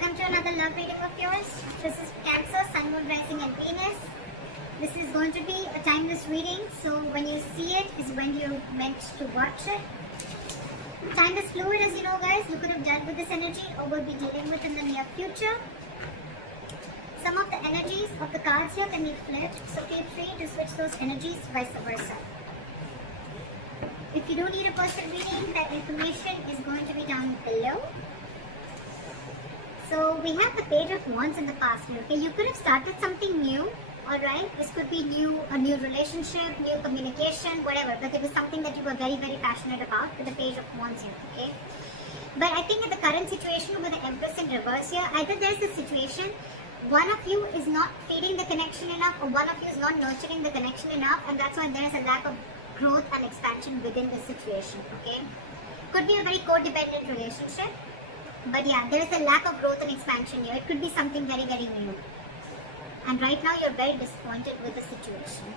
welcome to another love reading of yours. This is Cancer, Sun, Moon, Rising and Venus. This is going to be a timeless reading, so when you see it is when you're meant to watch it. Time is fluid, as you know, guys. You could have dealt with this energy or will be dealing with in the near future. Some of the energies of the cards here can be flipped, so feel free to switch those energies, vice versa. If you don't need a personal reading, that information is going to be down below. So we have the Page of Wands in the past here. Okay, you could have started something new. Alright, this could be a new relationship, new communication, whatever. But it was something that you were very, very passionate about with the Page of Wands here. Okay. But I think in the current situation with the Empress in reverse here, either there's a situation one of you is not feeding the connection enough, or one of you is not nurturing the connection enough, and that's why there's a lack of growth and expansion within the situation. Okay. Could be a very codependent relationship. But yeah, there is a lack of growth and expansion here. It could be something very, very new. And right now you're very disappointed with the situation.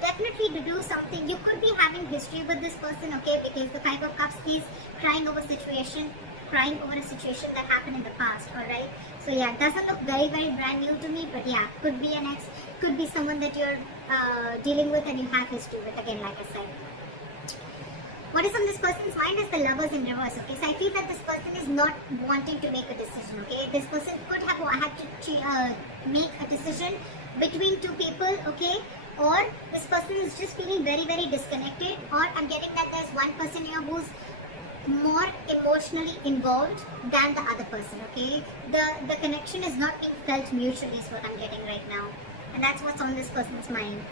Definitely to do something. You could be having history with this person, okay? Because the Five of Cups is crying over a situation that happened in the past, alright? So yeah, it doesn't look very, very brand new to me. But yeah, could be an ex, could be someone that you're dealing with and you have history with, again, like I said. What is on this person's mind is the Lovers in reverse, okay? So I feel that this person is not wanting to make a decision, okay? This person could have had to make a decision between two people, okay? Or this person is just feeling very, very disconnected, or I'm getting that there's one person here who's more emotionally involved than the other person, okay? The connection is not being felt mutually is what I'm getting right now. And that's what's on this person's mind.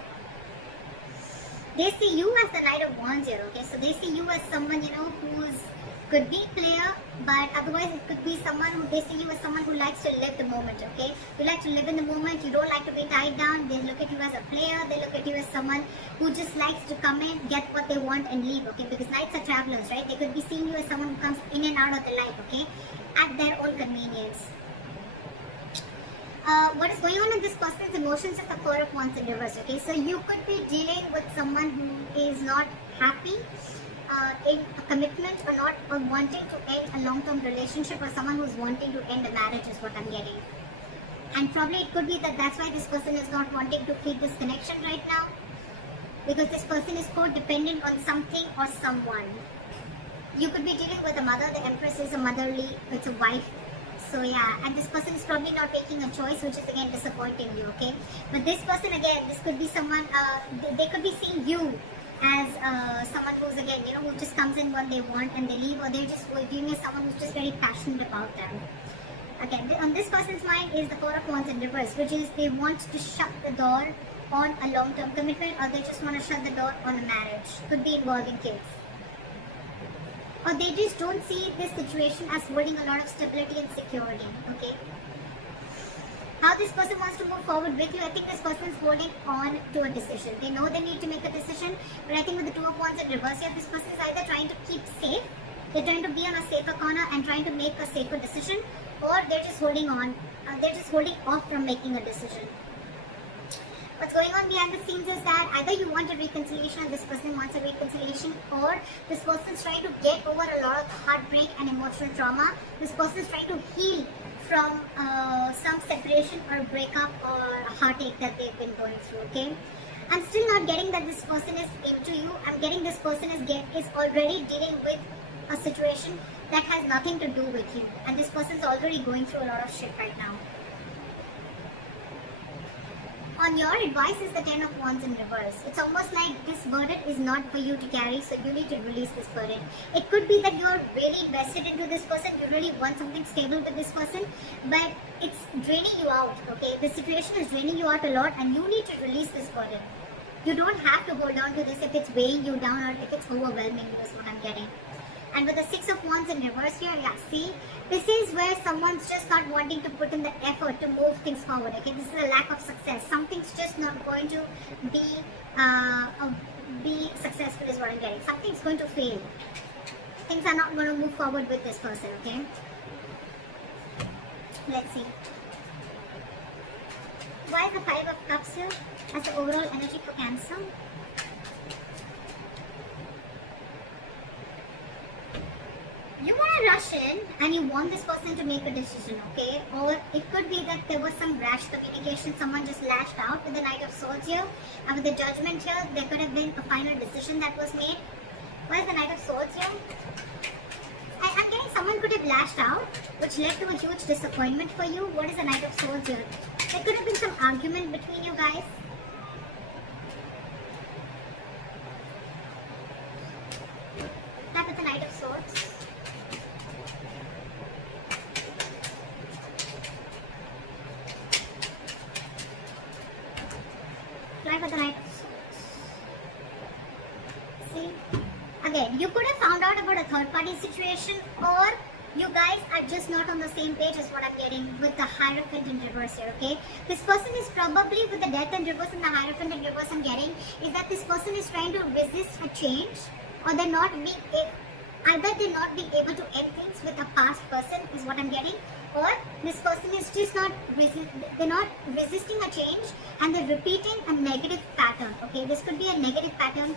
They see you as the Knight of Wands here, okay? So they see you as someone, who's could be player, but otherwise it could be someone who, they see you as someone who likes to live the moment, okay? You like to live in the moment, you don't like to be tied down. They look at you as a player, they look at you as someone who just likes to come in, get what they want and leave, okay? Because Knights are travelers, right? They could be seeing you as someone who comes in and out of the life, okay? At their own convenience. What is going on in this person's emotions is the Four of Wands in reverse, okay? So you could be dealing with someone who is not happy in a commitment, or not, or wanting to end a long-term relationship, or someone who's wanting to end a marriage is what I'm getting. And probably it could be that that's why this person is not wanting to feed this connection right now, because this person is codependent on something or someone. You could be dealing with a mother. The Empress is a motherly, it's a wife. So yeah, and this person is probably not making a choice, which is again disappointing you, okay? But this person, again, this could be someone, they could be seeing you as someone who's, again, who just comes in when they want and they leave, or they're just viewing as someone who's just very passionate about them. Again, on this person's mind is the Four of Wands in reverse, which is they want to shut the door on a long-term commitment, or they just want to shut the door on a marriage. Could be involving kids. Or they just don't see this situation as holding a lot of stability and security, okay? How this person wants to move forward with you, I think this person is holding on to a decision. They know they need to make a decision, but I think with the Two of Wands in reverse here, this person is either trying to keep safe, they're trying to be on a safer corner and trying to make a safer decision, or they're just holding on, they're just holding off from making a decision. What's going on behind the scenes is that either you want a reconciliation, or this person wants a reconciliation, or this person is trying to get over a lot of heartbreak and emotional trauma. This person is trying to heal from some separation or breakup or heartache that they've been going through, okay? I'm still not getting that this person is into you. I'm getting this person is already dealing with a situation that has nothing to do with you. And this person is already going through a lot of shit right now. On your advice is the Ten of Wands in reverse. It's almost like this burden is not for you to carry, so you need to release this burden. It could be that you're really invested into this person, you really want something stable with this person, but it's draining you out, okay? The situation is draining you out a lot, and you need to release this burden. You don't have to hold on to this if it's weighing you down or if it's overwhelming you, is what I'm getting. And with the Six of Wands in reverse here, yeah, see, this is where someone's just not wanting to put in the effort to move things forward, okay? This is a lack of success. Something's just not going to be successful is what I'm getting. Something's going to fail. Things are not going to move forward with this person, okay? Let's see. Why is the Five of Cups here as the overall energy for Cancer? you want to rush in and you want this person to make a decision, okay? Or it could be that there was some rash communication, someone just lashed out with the Knight of Swords here, and with the Judgment here, there could have been a final decision that was made. Why is the Knight of Swords here? I'm getting someone could have lashed out, which led to a huge disappointment for you. What is the Knight of Swords here? There could have been some argument between you guys. That with the Knight of Swords. Fly for the Knight of Swords. See? Again, you could have found out about a third party situation, or you guys are just not on the same page as what I'm getting with the Hierophant in reverse here, okay? This person is probably with the Death in reverse and the Hierophant in reverse I'm getting is that this person is trying to resist a change, or they're not being either they're not being able to end things with a past person is what I'm getting, or this person is just not they're not resisting a change and they're repeating a negative pattern, okay? This could be a negative pattern.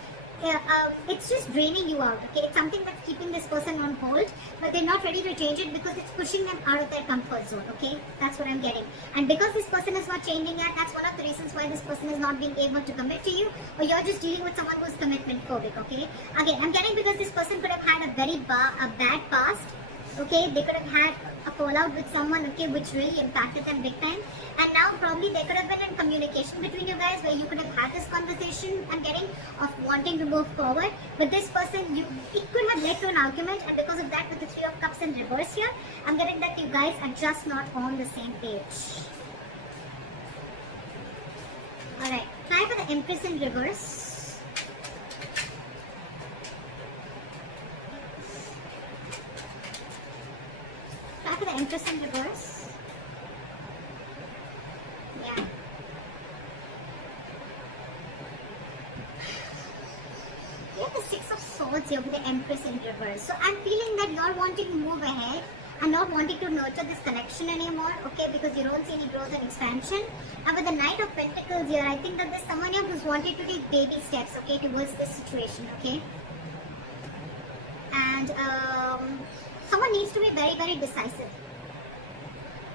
It's just draining you out, okay? It's something that's keeping this person on hold, but they're not ready to change it because it's pushing them out of their comfort zone, okay? That's what I'm getting. And because this person is not changing that, that's one of the reasons why this person is not being able to commit to you, or you're just dealing with someone who's commitment phobic, okay? Again, I'm getting because this person could have had a very bad past, okay? They could have had a fallout with someone, okay, which really impacted them big time. And now probably there could have been a communication between you guys where you could have had this conversation, I'm getting, of wanting to move forward. But this person, it could have led to an argument, and because of that, with the Three of Cups in reverse here, I'm getting that you guys are just not on the same page. Alright, try for the Empress in reverse. Try for the Empress in reverse. Yeah. We have the Six of Swords here with the Empress in reverse. So I'm feeling that you're wanting to move ahead and not wanting to nurture this connection anymore, okay, because you don't see any growth and expansion. And with the Knight of Pentacles here, I think that there's someone here who's wanting to take baby steps, okay, towards this situation, okay. And someone needs to be very, very decisive.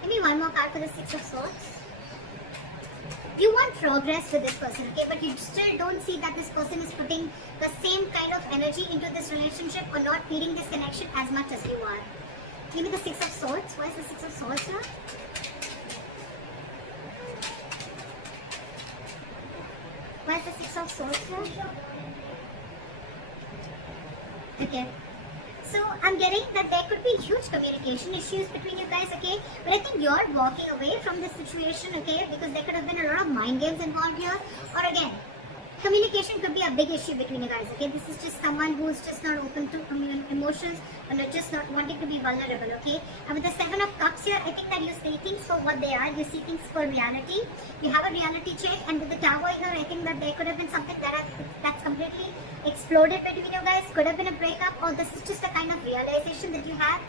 Give me one more card for the Six of Swords. You want progress with this person, okay, but you still don't see that this person is putting the same kind of energy into this relationship or not feeling this connection as much as you are. Give me the Six of Swords. Why is the Six of Swords here? Why is the Six of Swords here? Okay. So I'm getting that there could be huge communication issues between you guys, okay? But I think you're walking away from this situation, okay? Because there could have been a lot of mind games involved here. Or again, communication could be a big issue between you guys, okay? This is just someone who's just not open to emotions and are just not wanting to be vulnerable, okay? And with the Seven of Cups here, I think that you see things for what they are. You see things for reality. You have a reality check. And with the Tower here, I think that there could have been something that's completely exploded between you guys. Could have been a breakup, or this is just a kind of realization that you have.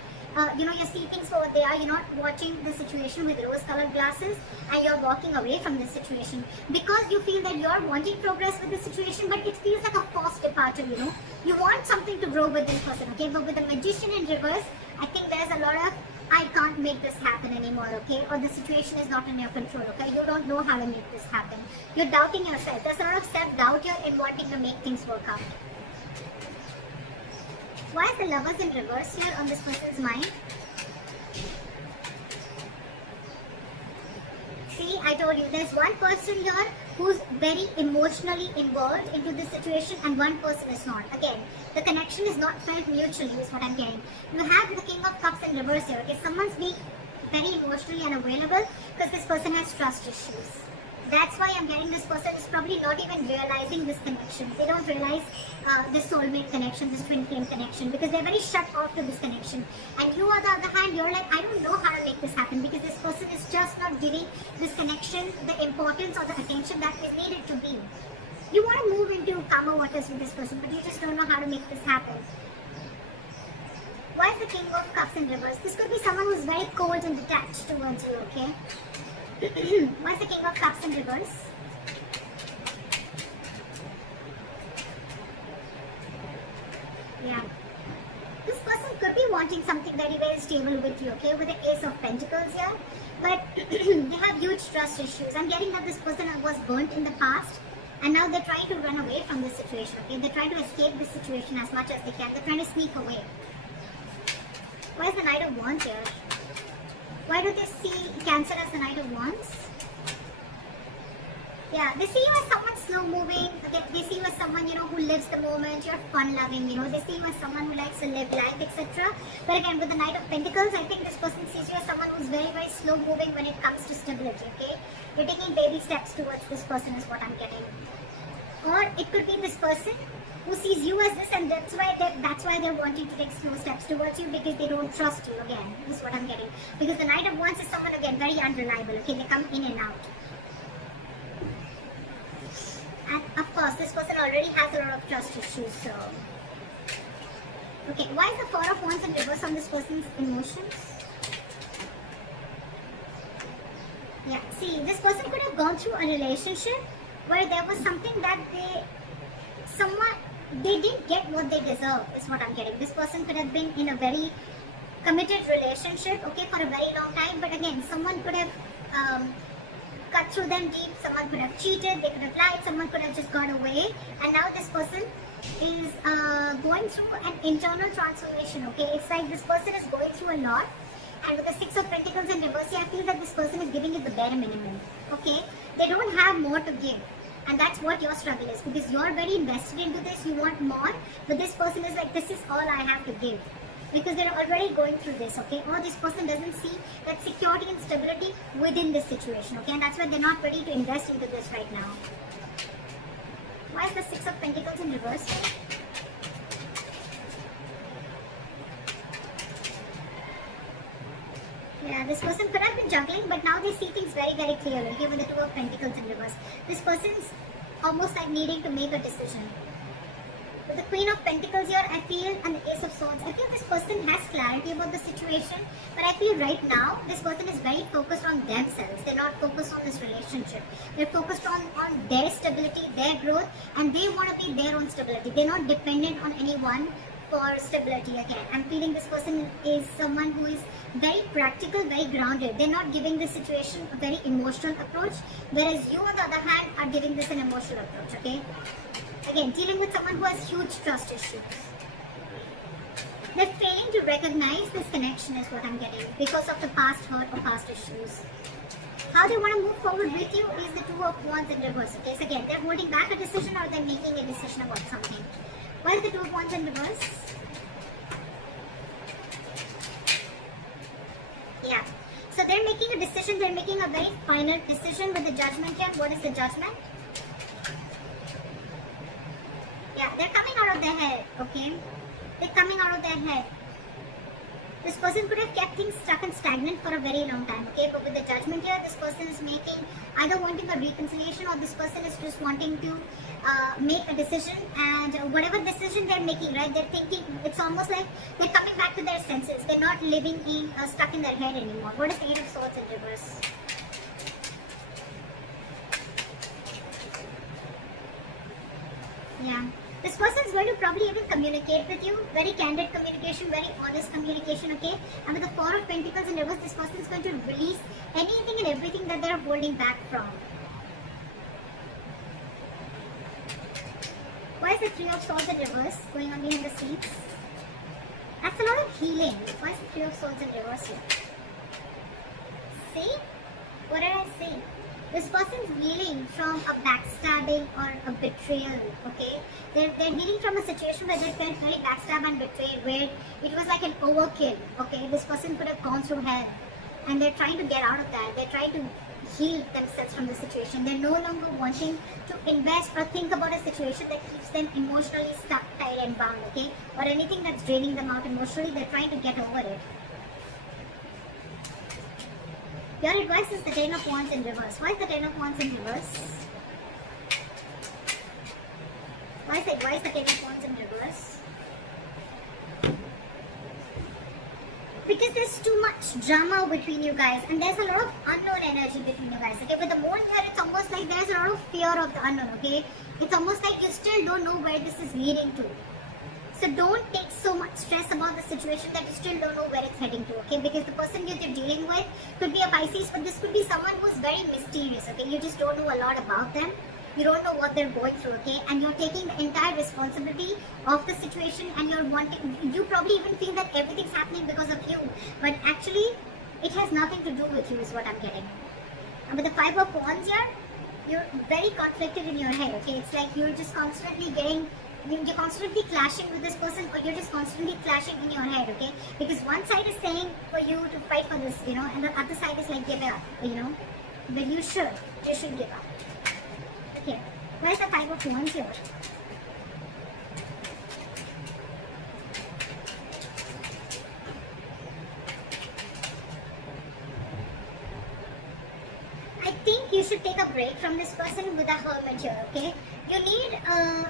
You see things for what they are. You're not watching the situation with rose-colored glasses, and you're walking away from this situation because you feel that you're wanting progress with the situation, but it feels like a forced departure. You want something to grow with this person, okay? But with the Magician in reverse, I think there's a lot of I can't make this happen anymore, okay? Or the situation is not in your control, okay? You don't know how to make this happen. You're doubting yourself. There's a lot of self-doubt here in wanting to make things work out. Why is the Lovers in reverse here on this person's mind? See, I told you, there's one person here who's very emotionally involved into this situation and one person is not. Again, the connection is not felt mutually is what I'm getting. You have the King of Cups in reverse here. Okay, someone's being very emotionally unavailable because this person has trust issues. That's why I'm getting this person is probably not even realizing this connection. They don't realize this soulmate connection, this twin flame connection, because they're very shut off to this connection. And you, on the other hand, you're like, I don't know how to make this happen because this person is just not giving this connection the importance or the attention that is needed to be. You want to move into calmer waters with this person, but you just don't know how to make this happen. Why is the King of Cups in reverse? This could be someone who's very cold and detached towards you, okay? Why is the King of Cups in reverse? Yeah. This person could be wanting something very, very stable with you, okay, with the Ace of Pentacles here. But they have huge trust issues. I'm getting that this person was burnt in the past, and now they're trying to run away from this situation, okay? They're trying to escape this situation as much as they can. They're trying to sneak away. Why is the Knight of Wands here? Why do they see Cancer as the Knight of Wands? Yeah, they see you as someone slow moving. They see you as someone, who lives the moment. You're fun loving, They see you as someone who likes to live life, etc. But again, with the Knight of Pentacles, I think this person sees you as someone who's very, very slow moving when it comes to stability, okay? You're taking baby steps towards this person is what I'm getting. Or it could be this person who sees you as this, and that's why they're wanting to take slow steps towards you, because they don't trust you. Again, this is what I'm getting. Because the Knight of Wands is someone, again, very unreliable, okay? They come in and out. And of course, this person already has a lot of trust issues, so... Okay, why is the Four of Wands in reverse on this person's emotions? Yeah, see, this person could have gone through a relationship where there was something that they didn't get what they deserve, is what I'm getting. This person could have been in a very committed relationship, okay, for a very long time, but again, someone could have cut through them deep, someone could have cheated, they could have lied, someone could have just got away, and now this person is going through an internal transformation, okay? It's like this person is going through a lot, and with the Six of Pentacles in reverse, I feel that this person is giving you the bare minimum, okay? They don't have more to give, and that's what your struggle is, because you're very invested into this, you want more, but this person is like, this is all I have to give. Because they're already going through this, okay? Or this person doesn't see that security and stability within this situation, okay? And that's why they're not ready to invest into this right now. Why is the Six of Pentacles in reverse? Yeah, this person could have been juggling, but now they see things very, very clearly, okay? With the Two of Pentacles in reverse. This person's almost like needing to make a decision. With the Queen of Pentacles here, I feel, and the Ace of Swords, I feel this person has clarity about the situation, but I feel right now, this person is very focused on themselves. They're not focused on this relationship. They're focused on their stability, their growth, and they want to be their own stability. They're not dependent on anyone for stability again. I'm feeling this person is someone who is very practical, very grounded. They're not giving this situation a very emotional approach, whereas you, on the other hand, are giving this an emotional approach, okay? Again, dealing with someone who has huge trust issues. They're failing to recognize this connection is what I'm getting because of the past hurt or past issues. How they want to move forward with you is the Two of Wands in reverse. Okay, so again, they're holding back a decision or they're making a decision about something. Why is the Two of Wands in reverse? Yeah. So they're making a decision, they're making a very final decision with the Judgment here. What is the Judgment? Yeah, they're coming out of their head, okay? They're coming out of their head. This person could have kept things stuck and stagnant for a very long time, okay? But with the Judgment here, this person is making, either wanting a reconciliation or this person is just wanting to make a decision, and whatever decision they're making, right? They're thinking, it's almost like they're coming back to their senses. They're not living in, stuck in their head anymore. What is the Eight of Swords in reverse? Yeah. This person is going to probably even communicate with you. Very candid communication, very honest communication, okay? And with the Four of Pentacles in reverse, this person is going to release anything and everything that they're holding back from. Why is the Three of Swords in reverse going on behind the scenes? That's a lot of healing. Why is the Three of Swords in reverse here? See? What did I say? This person's healing from a backstabbing or a betrayal, okay? They're healing from a situation where they felt very backstabbed and betrayed, where it was like an overkill, okay? This person could have gone through hell, and they're trying to get out of that. They're trying to heal themselves from the situation. They're no longer wanting to invest or think about a situation that keeps them emotionally stuck, tied and bound, okay? Or anything that's draining them out emotionally, they're trying to get over it. Your advice is the Ten of Wands in reverse. Why is the Ten of Wands in reverse? Why is the Ten of Wands in reverse? Because there's too much drama between you guys, and there's a lot of unknown energy between you guys. Okay, with the Moon here, it's almost like there's a lot of fear of the unknown. Okay, it's almost like you still don't know where this is leading to. So don't take so much stress about the situation that you still don't know where it's heading to, okay? Because the person that you're dealing with could be a Pisces, but this could be someone who's very mysterious, okay? You just don't know a lot about them. You don't know what they're going through, okay? And you're taking the entire responsibility of the situation, and you're wanting, you probably even feel that everything's happening because of you, but actually it has nothing to do with you is what I'm getting. And with the Five of Wands here, you're very conflicted in your head, okay? It's like you're just constantly you're constantly clashing with this person, or you're just constantly clashing in your head, okay? Because one side is saying for you to fight for this, you know, and the other side is like give up, you know? But you should give up. Okay, where's the Five of Wands here? I think you should take a break from this person with a Hermit here, okay?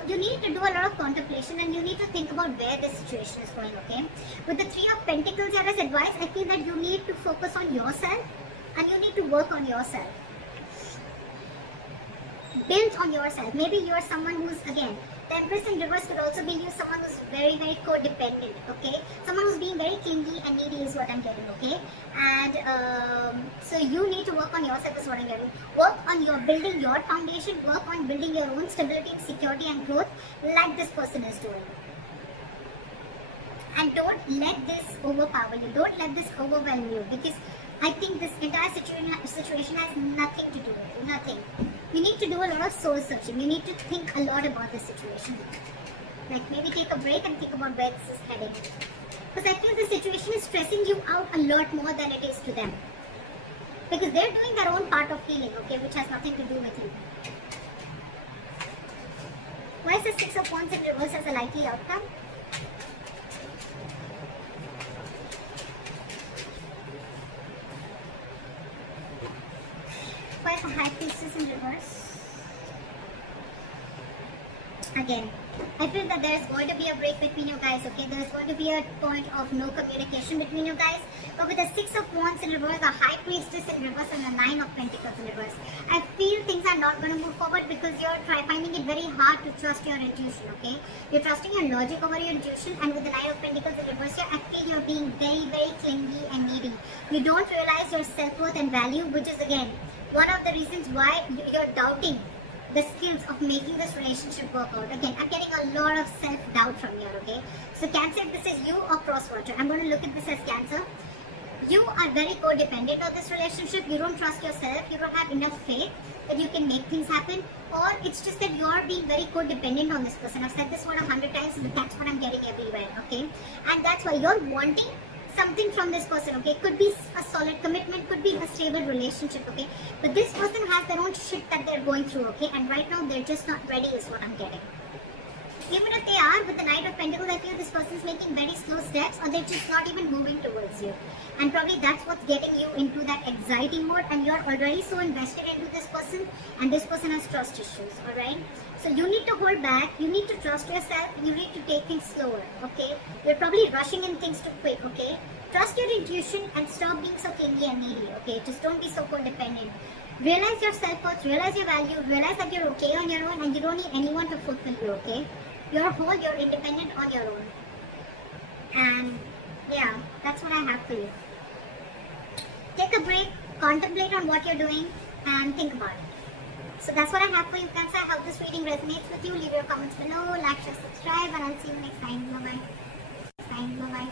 You need to do a lot of contemplation, and you need to think about where this situation is going, okay? With the Three of Pentacles here as advice, I feel that you need to focus on yourself, and you need to work on yourself. Build on yourself. Maybe you are someone who's, again, the Empress in reverse could also be you, someone who's very, very codependent, okay? Someone who's being very clingy and needy is what I'm getting, okay? And so you need to work on yourself is what I'm getting. Work on your building your foundation, work on building your own stability, security and growth like this person is doing. And don't let this overpower you. Don't let this overwhelm you, because I think this entire situation has nothing to do with you. Nothing. You need to do a lot of soul searching. You need to think a lot about this situation. Like maybe take a break and think about where this is heading. Because I feel the situation is stressing you out a lot more than it is to them. Because they're doing their own part of healing, okay, which has nothing to do with you. Why is the Six of Wands in reverse as a likely outcome? Why is the High Priestess in reverse? Again, I feel that there is going to be a break between you guys, okay? There is going to be a point of no communication between you guys. But with the Six of Wands in reverse, the High Priestess in reverse, and the Nine of Pentacles in reverse, I feel things are not going to move forward because you're finding it very hard to trust your intuition, okay? You're trusting your logic over your intuition, and with the Nine of Pentacles in reverse here, I feel you're being very, very clingy and needy. You don't realize your self-worth and value, which is, again, one of the reasons why you're doubting the skills of making this relationship work out. Again, I'm getting a lot of self-doubt from here, okay? So Cancer, if this is you or cross-watcher, I'm going to look at this as Cancer. You are very codependent on this relationship. You don't trust yourself. You don't have enough faith that you can make things happen. Or it's just that you're being very codependent on this person. I've said this word 100 times, but that's what I'm getting everywhere, okay? And that's why you're wanting something from this person, okay? Could be a solid commitment, could be a stable relationship, okay? But this person has their own shit that they're going through, okay? And right now they're just not ready is what I'm getting. Even if they are, with the Knight of Pentacles, I feel this person's making very slow steps, or they're just not even moving towards you. And probably that's what's getting you into that anxiety mode, and you're already so invested into this person, and this person has trust issues, alright? So you need to hold back, you need to trust yourself, you need to take things slower, okay? You're probably rushing in things too quick, okay? Trust your intuition and stop being so clingy and needy, okay? Just don't be so codependent. Realize your self-worth, realize your value, realize that you're okay on your own and you don't need anyone to fulfill you, okay? You're whole, you're independent on your own. And yeah, that's what I have for you. Take a break, contemplate on what you're doing, and think about it. So that's what I have for you, Cancer. I hope this reading resonates with you. Leave your comments below, like, share, subscribe, and I'll see you next time. Bye-bye.